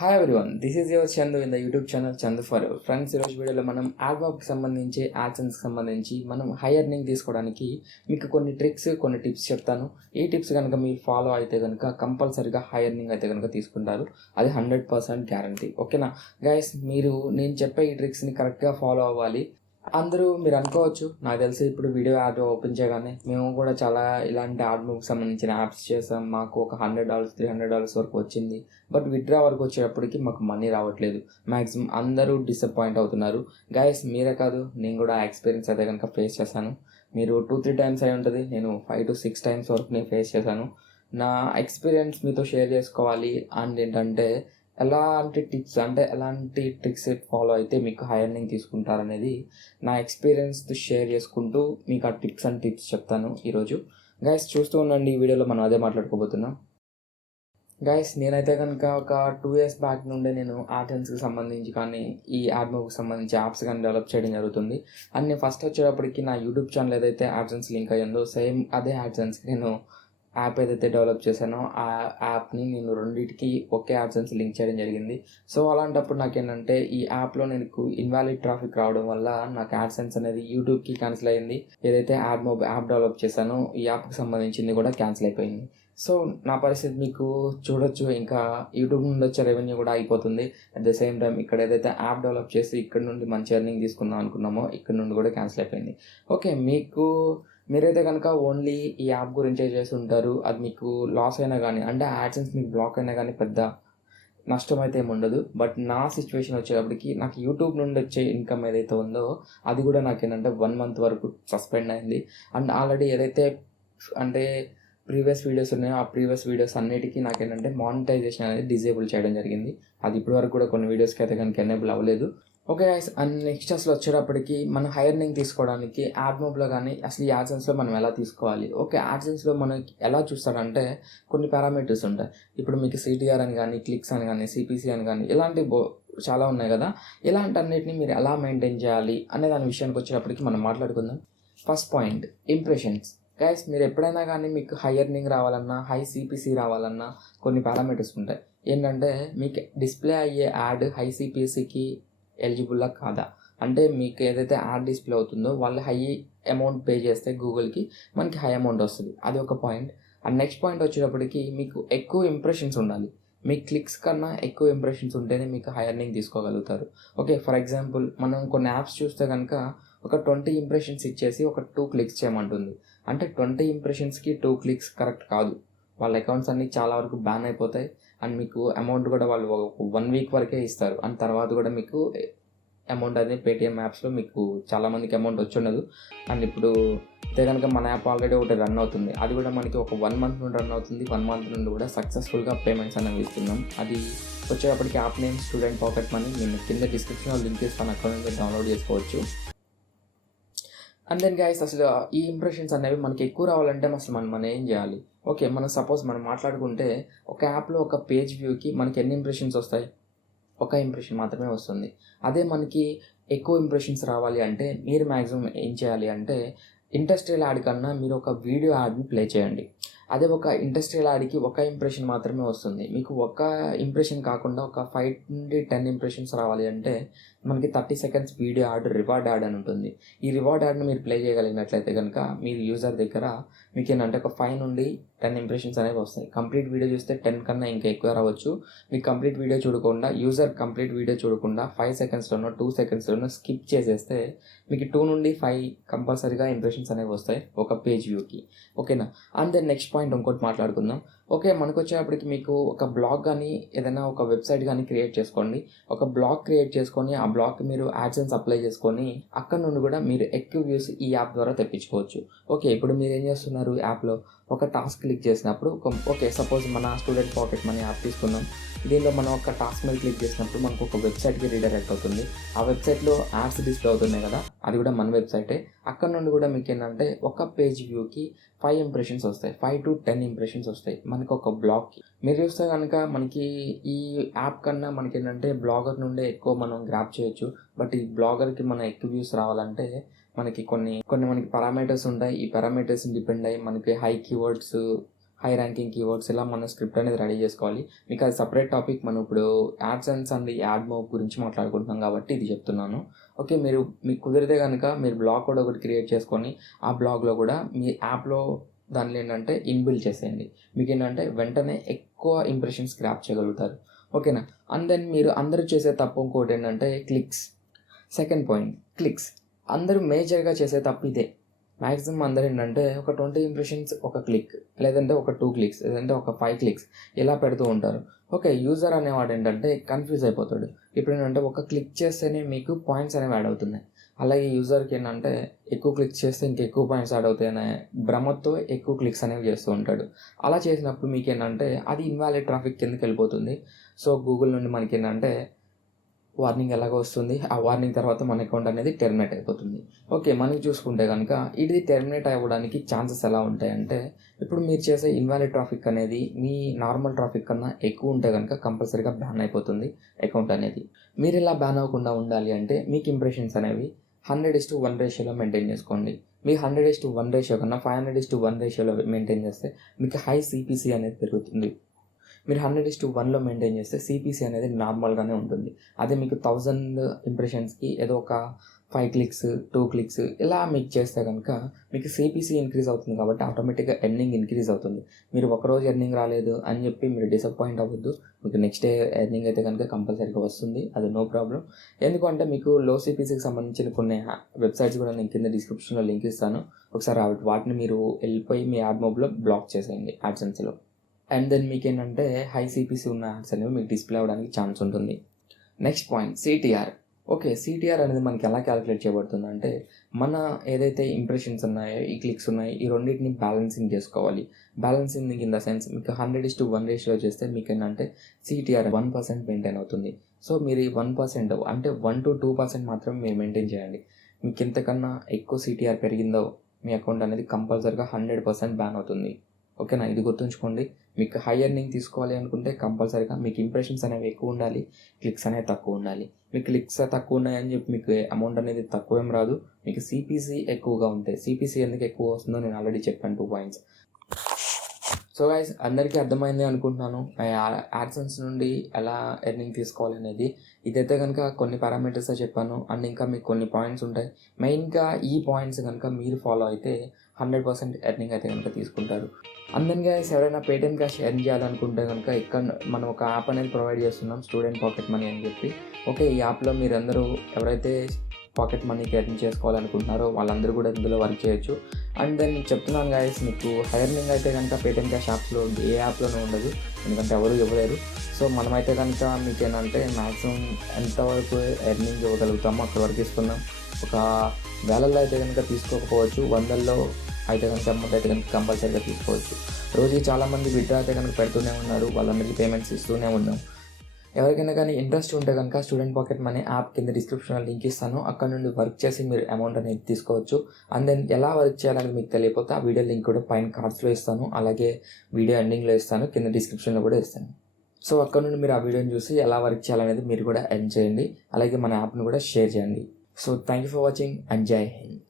Hi everyone, this is your Chandu in the YouTube channel Chandu for friends. ఈరోజు వీడియోలో మనం యాడ్మాబ్కి సంబంధించి యాడ్సెన్స్కి సంబంధించి మనం హై ఎర్నింగ్ తీసుకోవడానికి మీకు కొన్ని ట్రిక్స్ కొన్ని టిప్స్ చెప్తాను. ఈ టిప్స్ కనుక మీరు ఫాలో అయితే కనుక కంపల్సరీగా హై ఎర్నింగ్ అయితే కనుక తీసుకుంటారు. అది 100% గ్యారంటీ. ఓకేనా గైస్, మీరు నేను చెప్పే ఈ ట్రిక్స్ని కరెక్ట్గా ఫాలో అవ్వాలి. అందరూ మీరు అనుకోవచ్చు, నాకు తెలిసి ఇప్పుడు వీడియో యాడ్ ఓపెన్ చేయగానే మేము కూడా చాలా ఇలాంటి యాడ్మోబ్కి సంబంధించిన యాప్స్ చేసాం, మాకు ఒక $100 $300 వరకు వచ్చింది, బట్ విత్డ్రా వరకు వచ్చేటప్పటికి మాకు మనీ రావట్లేదు. మ్యాక్సిమం అందరూ డిసప్పాయింట్ అవుతున్నారు. గైస్, మీరే కాదు, నేను కూడా ఎక్స్పీరియన్స్ అయితే కనుక ఫేస్ చేశాను. మీరు 2-3 టైమ్స్ అయి ఉంటుంది, నేను 5 to 6 టైమ్స్ వరకు నేను ఫేస్ చేశాను. నా ఎక్స్పీరియన్స్ మీతో షేర్ చేసుకోవాలి. అండ్ ఏంటంటే ఎలాంటి టిప్స్ అంటే ఎలాంటి ట్రిక్స్ ఫాలో అయితే మీకు హై ఎర్నింగ్ తీసుకుంటారనేది నా ఎక్స్పీరియన్స్ షేర్ చేసుకుంటూ మీకు ఆ టిప్స్ అండ్ టిప్స్ చెప్తాను ఈరోజు. గైస్, చూస్తూ ఉండండి, ఈ వీడియోలో మనం అదే మాట్లాడుకోబోతున్నాం. గైస్, నేనైతే కనుక ఒక 2 years బ్యాక్ నుండి నేను adsenseకి సంబంధించి కానీ ఈ యాడ్మోబ్కి సంబంధించి యాప్స్ కానీ డెవలప్ చేయడం జరుగుతుంది. అండ్ నేను ఫస్ట్ వచ్చేటప్పటికి నా యూట్యూబ్ ఛానల్ ఏదైతే adsense లింక్ అయ్యిందో సేమ్ అదే adsenseకి నేను యాప్ ఏదైతే డెవలప్ చేశానో ఆ యాప్ని నేను రెండింటికి ఒకే adsense లింక్ చేయడం జరిగింది. సో అలాంటప్పుడు నాకేంటంటే ఈ యాప్లో నాకు ఇన్వాలిడ్ ట్రాఫిక్ రావడం వల్ల నాకు adsense అనేది యూట్యూబ్కి క్యాన్సిల్ అయ్యింది. ఏదైతే యాడ్మోబ్ యాప్ డెవలప్ చేశానో ఈ యాప్కి సంబంధించింది కూడా క్యాన్సిల్ అయిపోయింది. సో నా పరిస్థితి మీకు చూడొచ్చు, ఇంకా యూట్యూబ్ నుండి వచ్చే రెవెన్యూ కూడా అయిపోతుంది. అట్ ద సేమ్ టైం ఇక్కడ ఏదైతే యాప్ డెవలప్ చేసి ఇక్కడ నుండి మంచి ఎర్నింగ్ తీసుకుందాం అనుకున్నామో ఇక్కడ నుండి కూడా క్యాన్సిల్ అయిపోయింది. ఓకే, మీరైతే కనుక ఓన్లీ ఈ యాప్ గురించే చేసి ఉంటారు. అది మీకు లాస్ అయినా కానీ అంటే యాడ్సెన్స్ మీకు బ్లాక్ అయినా కానీ పెద్ద నష్టం అయితే ఏమి ఉండదు. బట్ నా సిచ్యువేషన్ వచ్చేటప్పటికి నాకు యూట్యూబ్ నుండి వచ్చే ఇన్కమ్ ఏదైతే ఉందో అది కూడా నాకేంటంటే 1 month వరకు సస్పెండ్ అయింది. అండ్ ఆల్రెడీ ఏదైతే అంటే ప్రీవియస్ వీడియోస్ ఉన్నాయో ఆ ప్రీవియస్ వీడియోస్ అన్నిటికీ నాకేంటంటే మానిటైజేషన్ అనేది డిజేబుల్ చేయడం జరిగింది. అది ఇప్పటి వరకు కూడా కొన్ని వీడియోస్కి అయితే కనుక ఎనేబుల్ అవ్వలేదు. ఓకే గైస్, అండ్ నెక్స్ట్ అసలు వచ్చేటప్పటికి మనం హై ఎర్నింగ్ తీసుకోవడానికి యాడ్మోబ్లో కానీ అసలు ఈ యాడ్సెన్స్లో మనం ఎలా తీసుకోవాలి. ఓకే, యాడ్సెన్స్లో మనకి ఎలా చూస్తారంటే కొన్ని పారామీటర్స్ ఉంటాయి. ఇప్పుడు మీకు సిటిఆర్ అని కానీ క్లిక్స్ అని కానీ CPC అని కానీ ఇలాంటి చాలా ఉన్నాయి కదా. ఇలాంటి అన్నిటిని మీరు ఎలా మెయింటైన్ చేయాలి అనే దాని విషయానికి వచ్చేటప్పటికి మనం మాట్లాడుకుందాం. First point, impressions. గైస్, మీరు ఎప్పుడైనా కానీ మీకు హై ఎర్నింగ్ రావాలన్నా హై CPC రావాలన్నా కొన్ని పారామీటర్స్ ఉంటాయి. ఏంటంటే మీకు డిస్ప్లే అయ్యే యాడ్ హై CPCకి ఎలిజిబుల్లా కాదా, అంటే మీకు ఏదైతే యాడ్ డిస్ప్లే అవుతుందో వాళ్ళు హై అమౌంట్ పే చేస్తే గూగుల్కి మనకి హై అమౌంట్ వస్తుంది. అది ఒక పాయింట్. అండ్ నెక్స్ట్ పాయింట్ వచ్చేటప్పటికి మీకు ఎక్కువ ఇంప్రెషన్స్ ఉండాలి. మీ క్లిక్స్ కన్నా ఎక్కువ ఇంప్రెషన్స్ ఉంటేనే మీకు హై ఎర్నింగ్ తీసుకోగలుగుతారు. ఓకే, ఫర్ ఎగ్జాంపుల్ మనం కొన్ని యాప్స్ చూస్తే కనుక ఒక 20 ఇంప్రెషన్స్ ఇచ్చేసి ఒక 2 క్లిక్స్ చేయమంటుంది. అంటే 20 ఇంప్రెషన్స్కి 2 క్లిక్స్ కరెక్ట్ కాదు. వాళ్ళ అకౌంట్స్ అన్నీ చాలా వరకు బ్యాన్ అయిపోతాయి. అండ్ మీకు అమౌంట్ కూడా వాళ్ళు 1 week వరకే ఇస్తారు. అండ్ తర్వాత కూడా మీకు అమౌంట్ అనేది payTM యాప్స్లో మీకు చాలామందికి అమౌంట్ వచ్చి ఉండదు. అండ్ ఇప్పుడు అయితే కనుక మన యాప్ ఆల్రెడీ ఒకటి రన్ అవుతుంది, అది కూడా మనకి ఒక 1 month నుండి రన్ అవుతుంది. 1 month నుండి కూడా సక్సెస్ఫుల్గా పేమెంట్స్ అనేవి ఇస్తున్నాం. అది వచ్చేటప్పటికి app name student pocket money. నేను కింద డిస్క్రిప్షన్లో లింక్ ఇస్తాను, అక్కడ నుంచి డౌన్లోడ్ చేసుకోవచ్చు. అండ్ దెన్ గైస్, అసలు ఈ ఇంప్రెషన్స్ అనేవి మనకి ఎక్కువ రావాలంటే అసలు మనం ఏం చేయాలి. ఓకే, సపోజ్ మనం మాట్లాడుకుంటే ఒక యాప్లో ఒక పేజ్ వ్యూకి మనకి ఎన్ని ఇంప్రెషన్స్ వస్తాయి? ఒక ఇంప్రెషన్ మాత్రమే వస్తుంది. అదే మనకి ఎక్కువ ఇంప్రెషన్స్ రావాలి అంటే మీరు మ్యాక్సిమం ఏం చేయాలి అంటే ఇండస్ట్రియల్ యాడ్ కన్నా మీరు ఒక వీడియో యాడ్ని ప్లే చేయండి. అదే ఒక ఇండస్ట్రియల్ యాడ్కి ఒక ఇంప్రెషన్ మాత్రమే వస్తుంది. మీకు ఒక ఇంప్రెషన్ కాకుండా ఒక 5 నుండి 10 ఇంప్రెషన్స్ రావాలి అంటే మనకి 30 seconds video add reward add అని ఉంటుంది. ఈ రివార్డ్ యాడ్ని మీరు ప్లే చేయగలిగినట్లయితే కనుక మీరు యూజర్ దగ్గర మీకు ఏంటంటే ఒక 5 నుండి 10 ఇంప్రెషన్స్ అనేవి వస్తాయి. కంప్లీట్ వీడియో చూస్తే 10 కన్నా ఇంకా ఎక్కువ రావచ్చు. మీకు కంప్లీట్ వీడియో చూడకుండా యూజర్ కంప్లీట్ వీడియో చూడకుండా 5 secondsలోనో 2 secondsలోనో స్కిప్ చేసేస్తే మీకు 2 నుండి 5 కంపల్సరీగా ఇంప్రెషన్స్ అనేవి వస్తాయి ఒక పేజ్ వ్యూకి. ఓకేనా? అండ్ దెన్ నెక్స్ట్ పాయింట్ ఇంకోటి మాట్లాడుకుందాం. ఓకే, మనకు వచ్చేటప్పటికి మీకు ఒక బ్లాగ్ కానీ ఏదైనా ఒక వెబ్సైట్ కానీ క్రియేట్ చేసుకోండి. ఒక బ్లాగ్ క్రియేట్ చేసుకొని ఆ బ్లాగ్కి మీరు యాడ్సెన్స్ అప్లై చేసుకొని అక్కడ నుండి కూడా మీరు ఎక్కువ వ్యూస్ ఈ యాప్ ద్వారా తెప్పించుకోవచ్చు. ఓకే, ఇప్పుడు మీరు ఏం చేస్తున్నారు, యాప్లో ఒక టాస్క్ క్లిక్ చేసినప్పుడు ఓకే, సపోజ్ మన స్టూడెంట్ పాకెట్ మనీ యాప్ తీసుకుందాం. దీనిలో మనం ఒక టాస్క్ మీద క్లిక్ చేసినప్పుడు మనకు ఒక వెబ్సైట్కి రీడైరెక్ట్ అవుతుంది. ఆ వెబ్సైట్లో యాడ్స్ డిస్ప్లే అవుతున్నాయి కదా, అది కూడా మన వెబ్సైటే. అక్కడ నుండి కూడా మీకు ఏంటంటే ఒక పేజ్ వ్యూకి 5 ఇంప్రెషన్స్ వస్తాయి, 5 to 10 ఇంప్రెషన్స్ వస్తాయి మనకి ఒక బ్లాగ్కి. మీరు చూస్తే కనుక మనకి ఈ యాప్ కన్నా మనకి ఏంటంటే బ్లాగర్ నుండే ఎక్కువ మనం గ్రాప్ చేయొచ్చు. బట్ ఈ బ్లాగర్కి మన ఎక్కువ వ్యూస్ రావాలంటే మనకి కొన్ని మనకి పారామీటర్స్ ఉంటాయి. ఈ పారామీటర్స్ని డిపెండ్ అయ్యి మనకి high keywords high ranking keywords ఇలా మన స్క్రిప్ట్ అనేది రెడీ చేసుకోవాలి. మీకు అది సపరేట్ టాపిక్. మనం ఇప్పుడు యాడ్సెన్స్ అండ్ యాడ్మోబ్ గురించి మాట్లాడుకుంటున్నాం కాబట్టి ఇది చెప్తున్నాను. ఓకే, మీకు కుదిరితే కనుక మీరు బ్లాగ్ కూడా ఒకటి క్రియేట్ చేసుకొని ఆ బ్లాగ్లో కూడా మీ యాప్లో దానిలో ఏంటంటే ఇన్బిల్డ్ చేసేయండి. మీకు ఏంటంటే వెంటనే ఎక్కువ ఇంప్రెషన్స్ గ్రాప్ చేయగలుగుతారు. ఓకేనా. అండ్ దెన్ మీరు అందరూ చేసే తప్పు ఇంకోటి ఏంటంటే క్లిక్స్. Second point clicks. అందరూ మేజర్గా చేసే తప్పు ఇదే. మ్యాక్సిమం అందరూ ఏంటంటే ఒక 20 ఇంప్రెషన్స్ ఒక క్లిక్, లేదంటే ఒక 2 క్లిక్స్, లేదంటే ఒక 5 క్లిక్స్ ఇలా పెడుతూ ఉంటారు. ఓకే, యూజర్ అనేవాడు ఏంటంటే కన్ఫ్యూజ్ అయిపోతాడు. ఇప్పుడు ఏంటంటే ఒక క్లిక్ చేస్తేనే మీకు పాయింట్స్ అనేవి యాడ్ అవుతున్నాయి. అలాగే యూజర్కి ఏంటంటే ఎక్కువ క్లిక్స్ చేస్తే ఇంకెక్కువ పాయింట్స్ యాడ్ అవుతాయనే భ్రమతో ఎక్కువ క్లిక్స్ అనేవి చేస్తూ ఉంటాడు. అలా చేసినప్పుడు మీకు ఏంటంటే అది ఇన్వాలిడ్ ట్రాఫిక్ కిందకి వెళ్ళిపోతుంది. సో గూగుల్ నుండి మనకి ఏంటంటే వార్నింగ్ ఎలాగో వస్తుంది. ఆ వార్నింగ్ తర్వాత మన అకౌంట్ అనేది టెర్మినేట్ అయిపోతుంది. ఓకే, మనకి చూసుకుంటే కనుక ఇది టెర్మినేట్ అవ్వడానికి ఛాన్సెస్ ఎలా ఉంటాయంటే, ఇప్పుడు మీరు చేసే ఇన్వాలిడ్ ట్రాఫిక్ అనేది మీ నార్మల్ ట్రాఫిక్ కన్నా ఎక్కువ ఉంటే కనుక కంపల్సరీగా బ్యాన్ అయిపోతుంది అకౌంట్ అనేది. మీరు ఇలా బ్యాన్ అవ్వకుండా ఉండాలి అంటే మీకు ఇంప్రెషన్స్ అనేవి 100:1 రేషియోలో మెయింటైన్ చేసుకోండి. మీ 100:1 రేషియో కన్నా 500:1 రేషియోలో మెయింటైన్ చేస్తే మీకు హై CPC అనేది పెరుగుతుంది. మీరు 100:1లో మెయింటైన్ చేస్తే CPC అనేది నార్మల్గానే ఉంటుంది. అదే మీకు 1000 ఇంప్రెషన్స్కి ఏదో ఒక 5 క్లిక్స్ 2 క్లిక్స్ ఇలా మీకు చేస్తే కనుక మీకు CPC ఇంక్రీజ్ అవుతుంది కాబట్టి ఆటోమేటిక్గా ఎర్నింగ్ ఇంక్రీజ్ అవుతుంది. మీరు ఒకరోజు ఎర్నింగ్ రాలేదు అని చెప్పి మీరు డిసప్పాయింట్ అవ్వద్దు. మీకు నెక్స్ట్ డే ఎర్నింగ్ అయితే కనుక కంపల్సరీగా వస్తుంది. అది నో ప్రాబ్లం. ఎందుకంటే మీకు లో CPCకి సంబంధించిన కొన్ని వెబ్సైట్స్ కూడా నేను కింద డిస్క్రిప్షన్లో లింక్ ఇస్తాను. ఒకసారి వాటిని మీరు వెళ్ళిపోయి మీ యాడ్మోబ్లో బ్లాక్ చేసేయండి యాడ్సెన్స్లో. అండ్ దెన్ మీకు ఏంటంటే హై CPC ఉన్న యాడ్స్ అనేవి మీకు డిస్ప్లే అవ్వడానికి ఛాన్స్ ఉంటుంది. Next point CTR. Okay, CTR అనేది మనకి ఎలా క్యాలిక్యులేట్ చేయబడుతుంది అంటే, మన ఏదైతే ఇంప్రెషన్స్ ఉన్నాయో, ఈ క్లిక్స్ ఉన్నాయి, ఈ రెండింటిని బ్యాలెన్సింగ్ చేసుకోవాలి. బ్యాలెన్సింగ్ ఇన్ ద సెన్స్ మీకు 100:1 రేషియో చేస్తే మీకు ఏంటంటే CTR 1% మెయింటైన్ అవుతుంది. సో మీరు ఈ 1% అంటే 1 to 2% మాత్రమే మీరు మెయింటైన్ చేయండి. మీకు ఇంతకన్నా ఎక్కువ CTR పెరిగిందో మీ అకౌంట్ అనేది కంపల్సరీగా 100% బ్యాన్ అవుతుంది. ఓకేనా, ఇది గుర్తుంచుకోండి. మీకు హై ఎర్నింగ్ తీసుకోవాలి అనుకుంటే కంపల్సరీగా మీకు ఇంప్రెషన్స్ అనేవి ఎక్కువ ఉండాలి, క్లిక్స్ అనేవి తక్కువ ఉండాలి. మీకు క్లిక్స్ తక్కువ ఉన్నాయని చెప్పి మీకు అమౌంట్ అనేది తక్కువేం రాదు. మీకు CPC ఎక్కువగా ఉంటాయి. CPC ఎందుకు ఎక్కువ వస్తుందో నేను ఆల్రెడీ చెప్పాను 2 పాయింట్స్. సో గైస్, అందరికీ అర్థమైంది అనుకుంటున్నాను యాడ్సెన్స్ నుండి ఎలా ఎర్నింగ్ తీసుకోవాలి అనేది. ఇదైతే కనుక కొన్ని పారామీటర్స్ చెప్పాను. అండ్ ఇంకా మీకు కొన్ని పాయింట్స్ ఉంటాయి. మెయిన్గా ఈ పాయింట్స్ కనుక మీరు ఫాలో అయితే 100% ఎర్నింగ్ అయితే కనుక తీసుకుంటారు. అందరినీ గైస్, ఎవరైనా పేటిఎం క్యాష్ ఎర్న్ చేయాలనుకుంటే కనుక ఇక్కడ మనం ఒక యాప్ అనేది ప్రొవైడ్ చేస్తున్నాం, స్టూడెంట్ పాకెట్ మనీ అని చెప్పి. ఓకే, ఈ యాప్లో మీరందరూ ఎవరైతే పాకెట్ మనీకి ఎర్న్ చేసుకోవాలనుకుంటున్నారో వాళ్ళందరూ కూడా ఇందులో వర్క్ చేయొచ్చు. అండ్ దెన్ చెప్తున్నాను గైస్, మీకు ఎర్నింగ్ అయితే కనుక పేటిఎం క్యాష్ యాప్లో ఏ యాప్లోనూ ఉండదు, ఎందుకంటే ఎవరు ఇవ్వలేరు. సో మనమైతే కనుక మీకు ఏంటంటే మ్యాక్సిమం ఎంతవరకు ఎర్నింగ్ ఇవ్వగలుగుతామో అక్కడ వరకు ఇస్తున్నాం. ఒక వేలల్లో అయితే కనుక తీసుకోకపోవచ్చు, 100లో అయితే కనుక అమౌంట్ అయితే కనుక కంపల్సరీగా తీసుకోవచ్చు. రోజుకి చాలామంది విత్డ్రా అయితే కనుక పెడుతూనే ఉన్నారు, వాళ్ళందరికీ పేమెంట్స్ ఇస్తూనే ఉన్నాం. ఎవరికైనా కానీ ఇంట్రెస్ట్ ఉంటే కనుక స్టూడెంట్ పాకెట్ మనీ యాప్ కింద డిస్క్రిప్షన్లో లింక్ ఇస్తాను. అక్కడ నుండి వర్క్ చేసి మీరు అమౌంట్ అనేది తీసుకోవచ్చు. అండ్ దెన్ ఎలా వర్క్ చేయాలని మీకు తెలియకపోతే ఆ వీడియో లింక్ కూడా పైన కార్డ్స్లో ఇస్తాను, అలాగే వీడియో ఎండింగ్లో ఇస్తాను, కింద డిస్క్రిప్షన్లో కూడా ఇస్తాను. సో అక్కడ నుండి మీరు ఆ వీడియోని చూసి ఎలా వర్క్ చేయాలనేది మీరు కూడా ఎర్న్ చేయండి. అలాగే మన యాప్ను కూడా షేర్ చేయండి. So thank you for watching and జై హింద్.